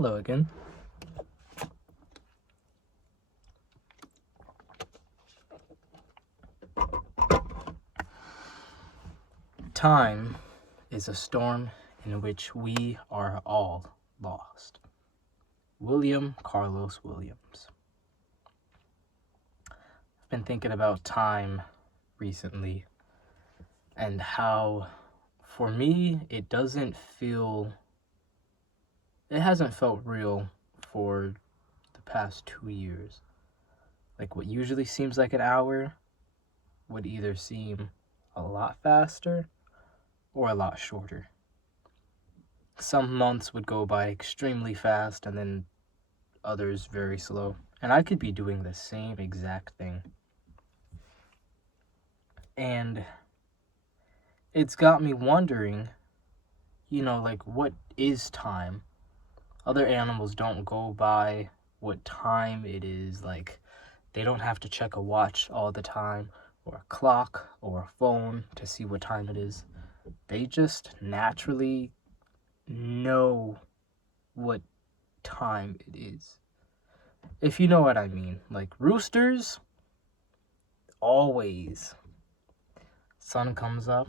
Hello again. Time is a storm in which we are all lost. William Carlos Williams. I've been thinking about time recently and how, for me, it hasn't felt real for the past 2 years. Like what usually seems like an hour would either seem a lot faster or a lot shorter. Some months would go by extremely fast and then others very slow. And I could be doing the same exact thing. And it's got me wondering, what is time? Other animals don't go by what time it is. Like, they don't have to check a watch all the time, or a clock, or a phone to see what time it is. They just naturally know what time it is. If you know what I mean. Like roosters, always. Sun comes up.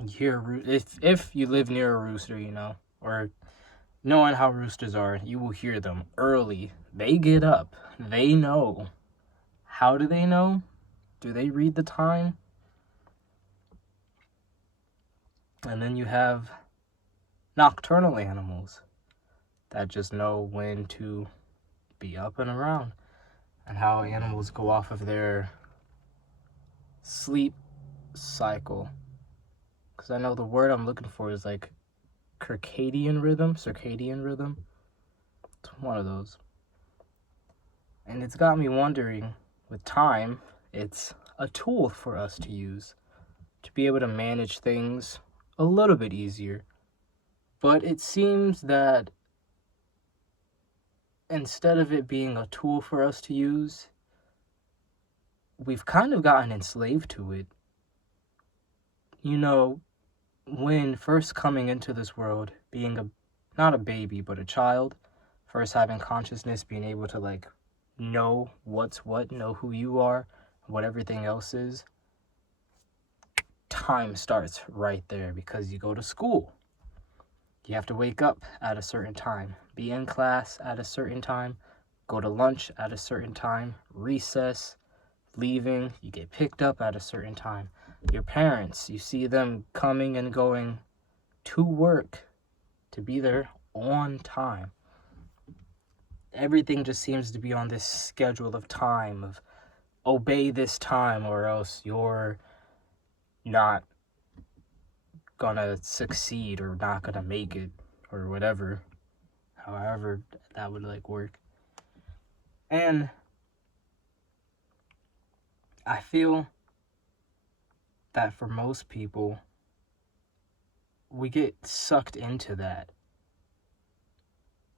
You hear if you live near a rooster, or knowing how roosters are, you will hear them early. They get up. They know. How do they know? Do they read the time? And then you have nocturnal animals that just know when to be up and around, and how animals go off of their sleep cycle. Because I know the word I'm looking for is like circadian rhythm. It's one of those. And it's got me wondering, with time, it's a tool for us to use to be able to manage things a little bit easier. But it seems that instead of it being a tool for us to use, we've kind of gotten enslaved to it. When first coming into this world, being not a baby, but a child, first having consciousness, being able to know what's what, know who you are, what everything else is, time starts right there because you go to school. You have to wake up at a certain time, be in class at a certain time, go to lunch at a certain time, recess, leaving, you get picked up at a certain time. Your parents, you see them coming and going to work to be there on time. Everything just seems to be on this schedule of time, of obey this time or else you're not gonna succeed or not gonna make it or whatever. However that would work. And I feel that for most people, we get sucked into that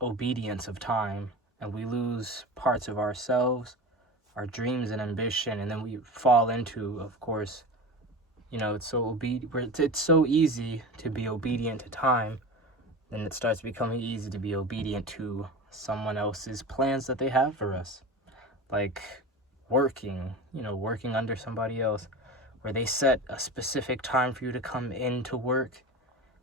obedience of time and we lose parts of ourselves, our dreams and ambition, and then we fall into, of course, it's so easy to be obedient to time, then it starts becoming easy to be obedient to someone else's plans that they have for us. Like working under somebody else, where they set a specific time for you to come into work,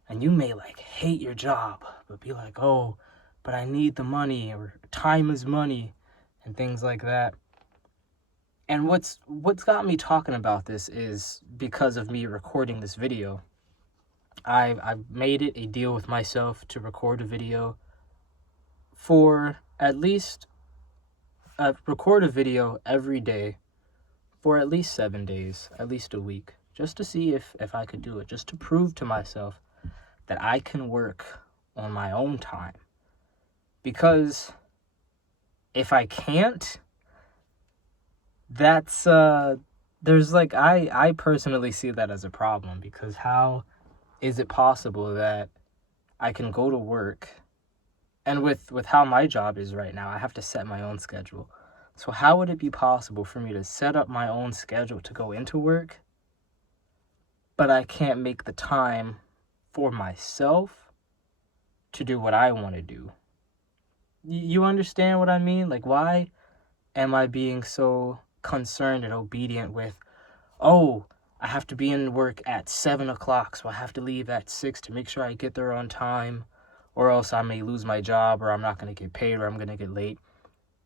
and you may hate your job, but be like, oh, but I need the money, or time is money, and things like that. And what's got me talking about this is because of me recording this video. I've made it a deal with myself to record a video for at least record a video every day for at least 7 days, at least a week, just to see if I could do it, just to prove to myself that I can work on my own time. Because if I can't, that's I personally see that as a problem, because how is it possible that I can go to work, and with how my job is right now, I have to set my own schedule. So how would it be possible for me to set up my own schedule to go into work, but I can't make the time for myself to do what I want to do. You understand what I mean? Like, why am I being so concerned and obedient with, oh, I have to be in work at 7 o'clock, so I have to leave at 6 to make sure I get there on time, or else I may lose my job, or I'm not going to get paid, or I'm going to get late.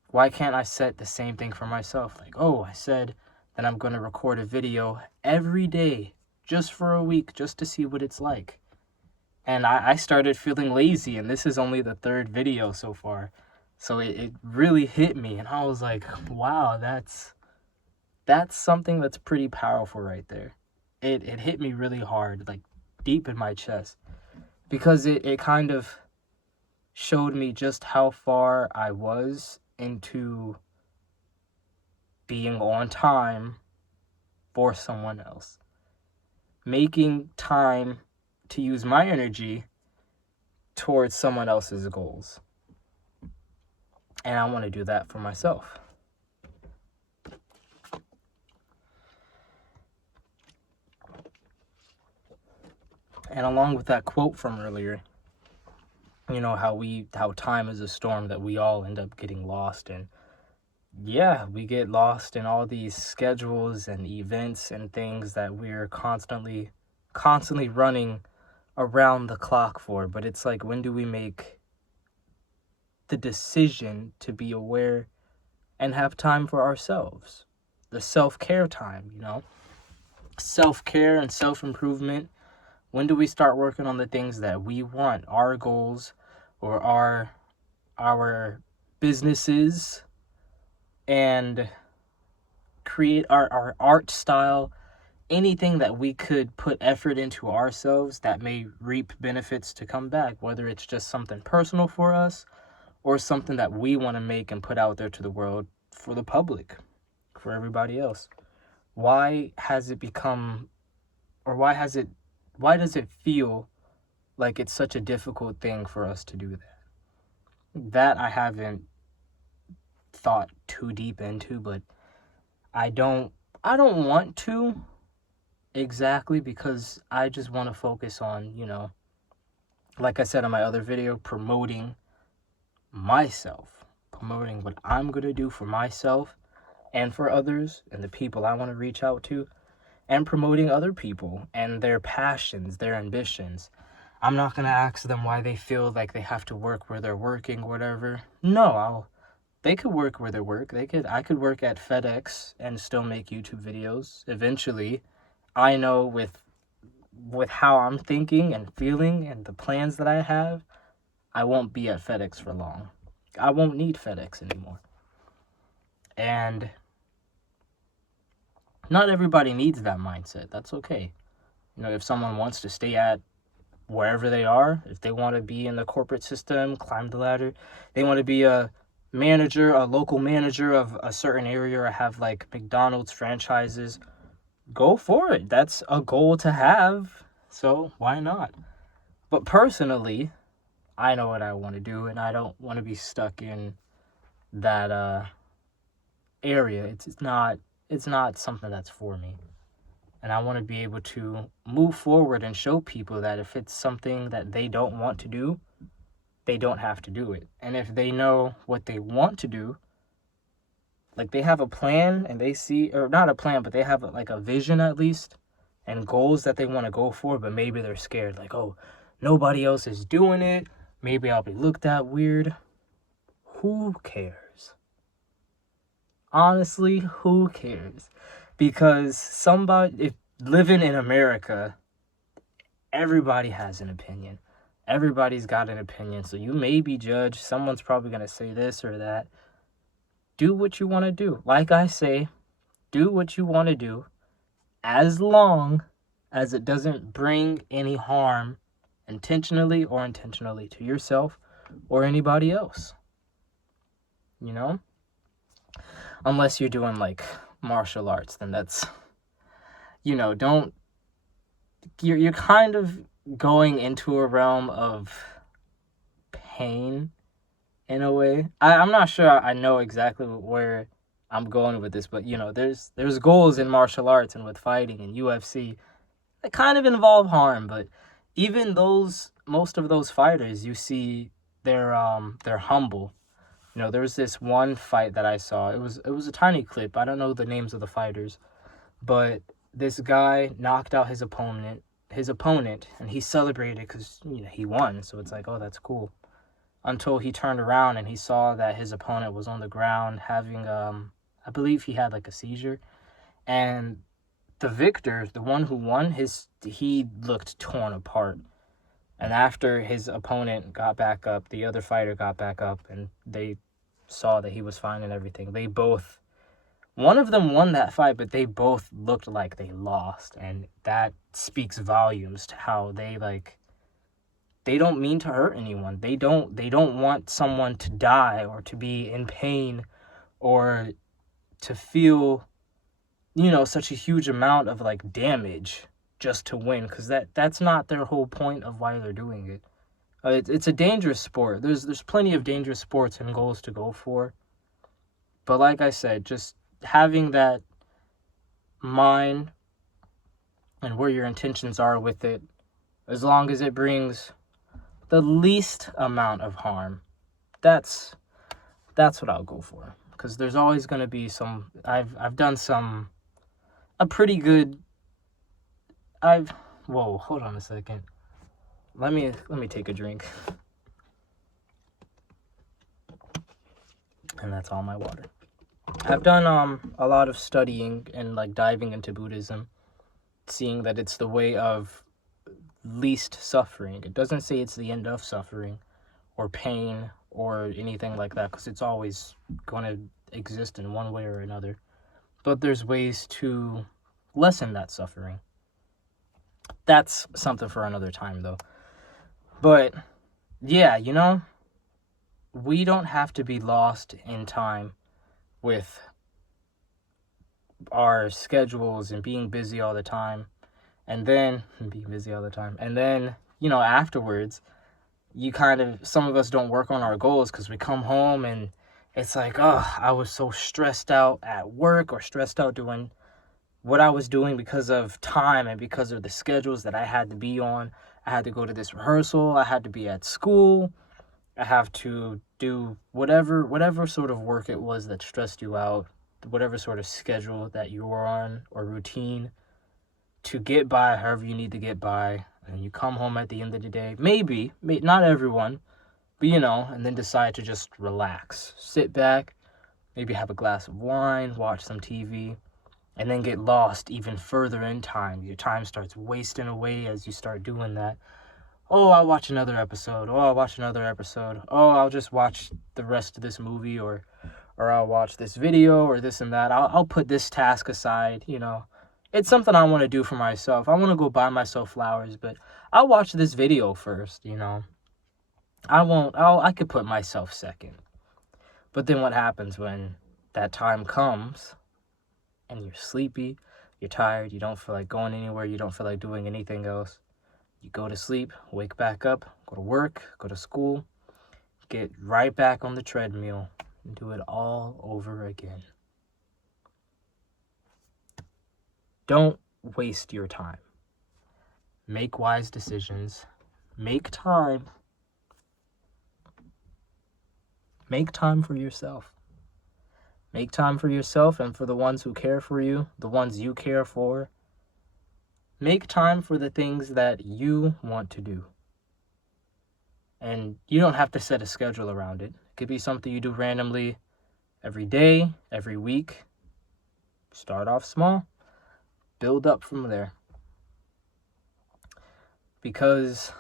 Why can't I set the same thing for myself? Like, oh, I said that I'm going to record a video every day just for a week, just to see what it's like. And I started feeling lazy, and this is only the third video so far. So it really hit me, and I was like, wow, that's something that's pretty powerful right there. It hit me really hard, like deep in my chest, because it kind of showed me just how far I was into being on time for someone else. Making time to use my energy towards someone else's goals. And I want to do that for myself. And along with that quote from earlier, you know, how time is a storm that we all end up getting lost in. Yeah, we get lost in all these schedules and events and things that we're constantly running around the clock for. But it's like, when do we make the decision to be aware and have time for ourselves? The self-care time, you know? Self-care and self-improvement. When do we start working on the things that we want, our goals, or our businesses, and create our art style, anything that we could put effort into ourselves that may reap benefits to come back, whether it's just something personal for us or something that we want to make and put out there to the world for the public, for everybody else. Why does it feel like it's such a difficult thing for us to do that? That I haven't thought too deep into, but I don't want to, exactly, because I just want to focus on, you know, like I said in my other video, promoting myself, promoting what I'm going to do for myself and for others and the people I want to reach out to, and promoting other people and their passions, their ambitions. I'm not going to ask them why they feel like they have to work where they're working or whatever. No, they could work where they work. I could work at FedEx and still make YouTube videos. Eventually, I know with how I'm thinking and feeling and the plans that I have, I won't be at FedEx for long. I won't need FedEx anymore. And not everybody needs that mindset. That's okay. You know, if someone wants to stay at wherever they are, if they want to be in the corporate system, climb the ladder, they want to be a manager, a local manager of a certain area, or have like McDonald's franchises, go for it. That's a goal to have, so why not? But personally, I know what I want to do, and I don't want to be stuck in that area. It's not something that's for me. And I want to be able to move forward and show people that if it's something that they don't want to do, they don't have to do it. And if they know what they want to do, like they have a plan and they see, or not a plan, but they have like a vision at least, and goals that they want to go for, but maybe they're scared, like, oh, nobody else is doing it, maybe I'll be looked at weird. Who cares? Honestly, who cares? Because if living in America, everybody has an opinion. Everybody's got an opinion, so you may be judged. Someone's probably going to say this or that. Do what you want to do. Like I say, do what you want to do, as long as it doesn't bring any harm, intentionally or unintentionally, to yourself or anybody else. You know? Unless you're doing like martial arts, then that's, you know, you're kind of going into a realm of pain in a way. I'm not sure I know exactly where I'm going with this, but you know, there's goals in martial arts and with fighting and UFC that kind of involve harm, but even most of those fighters, you see they're humble. You know, there was this one fight that I saw. It was a tiny clip. I don't know the names of the fighters, but this guy knocked out his opponent, and he celebrated because, you know, he won. So it's like, oh, that's cool. Until he turned around and he saw that his opponent was on the ground having I believe he had like a seizure, and the victor, the one who won, he looked torn apart. And after his opponent got back up, the other fighter got back up, and they saw that he was fine and everything. One of them won that fight, but they both looked like they lost, and that speaks volumes to how they don't mean to hurt anyone. They don't want someone to die or to be in pain or to feel, you know, such a huge amount of like damage just to win, because that's not their whole point of why they're doing it. It's a dangerous sport. There's plenty of dangerous sports and goals to go for. But like I said, just having that mind and where your intentions are with it, as long as it brings the least amount of harm, that's what I'll go for. Because there's always going to be some. I've done a pretty good. Whoa, hold on a second. Let me take a drink. And that's all my water. I've done a lot of studying and like diving into Buddhism, seeing that it's the way of least suffering. It doesn't say it's the end of suffering or pain or anything like that, because it's always going to exist in one way or another. But there's ways to lessen that suffering. That's something for another time, though. But yeah, you know, we don't have to be lost in time with our schedules and being busy all the time. And then, you know, afterwards, some of us don't work on our goals because we come home and it's like, oh, I was so stressed out at work or stressed out doing what I was doing because of time and because of the schedules that I had to be on. I had to go to this rehearsal. I had to be at school. I have to do whatever sort of work it was that stressed you out, whatever sort of schedule that you were on or routine to get by however you need to get by. And you come home at the end of the day, maybe not everyone, but you know, and then decide to just relax, sit back, maybe have a glass of wine, watch some TV, and then get lost even further in time. Your time starts wasting away as you start doing that. Oh, I'll watch another episode. Oh, I'll watch another episode. Oh, I'll just watch the rest of this movie, or I'll watch this video or this and that. I'll put this task aside, you know. It's something I want to do for myself. I want to go buy myself flowers, but I'll watch this video first, you know. I could put myself second. But then what happens when that time comes and you're sleepy, you're tired, you don't feel like going anywhere, you don't feel like doing anything else? You go to sleep, wake back up, go to work, go to school, get right back on the treadmill, and do it all over again. Don't waste your time. Make wise decisions. Make time. Make time for yourself. Make time for yourself and for the ones who care for you, the ones you care for. Make time for the things that you want to do. And you don't have to set a schedule around it. It could be something you do randomly every day, every week. Start off small. Build up from there. Because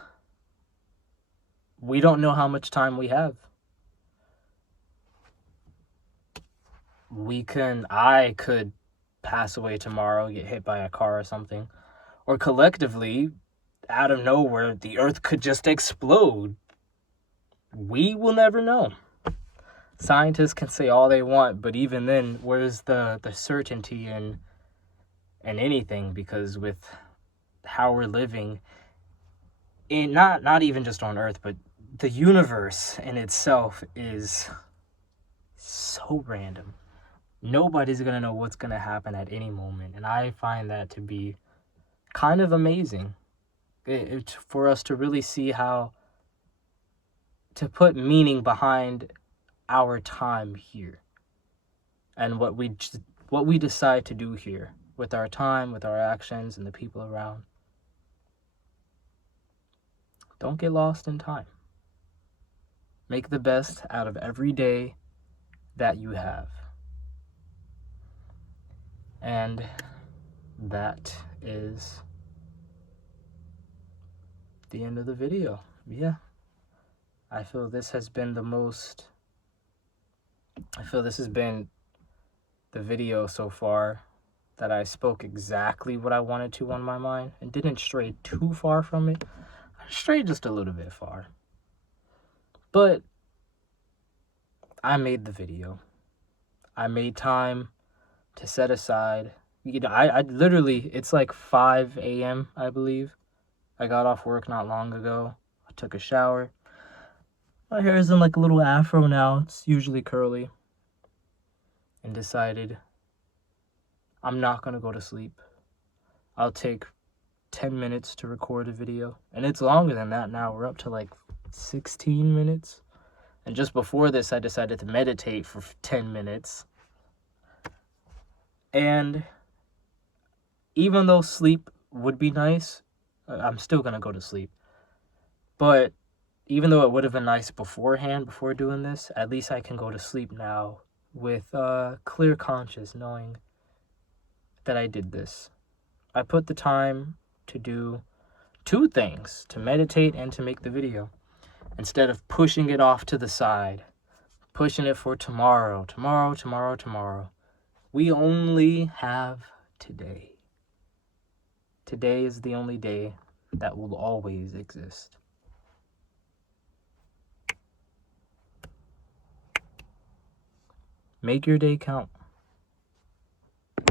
we don't know how much time we have. I could pass away tomorrow, get hit by a car or something. Or collectively, out of nowhere, the earth could just explode. We will never know. Scientists can say all they want, but even then, where's the certainty in anything? Because with how we're living, in not even just on Earth, but the universe in itself is so random. Nobody's going to know what's going to happen at any moment. And I find that to be kind of amazing. for us to really see how to put meaning behind our time here and what we decide to do here with our time, with our actions, and the people around. Don't get lost in time. Make the best out of every day that you have. And that is the end of the video. Yeah. I feel this has been the video so far that I spoke exactly what I wanted to on my mind and didn't stray too far from it. I strayed just a little bit far. But I made the video. I made time to set aside. You know, I literally, it's like 5 a.m., I believe. I got off work not long ago. I took a shower. My hair is in like a little afro now. It's usually curly. And decided I'm not going to go to sleep. I'll take 10 minutes to record a video. And it's longer than that now. We're up to like 16 minutes. And just before this, I decided to meditate for 10 minutes. And even though sleep would be nice, I'm still going to go to sleep. But even though it would have been nice beforehand, before doing this, at least I can go to sleep now with a clear conscience, knowing that I did this. I put the time to do 2 things, to meditate and to make the video, instead of pushing it off to the side, pushing it for tomorrow. We only have today. Today is the only day that will always exist. Make your day count.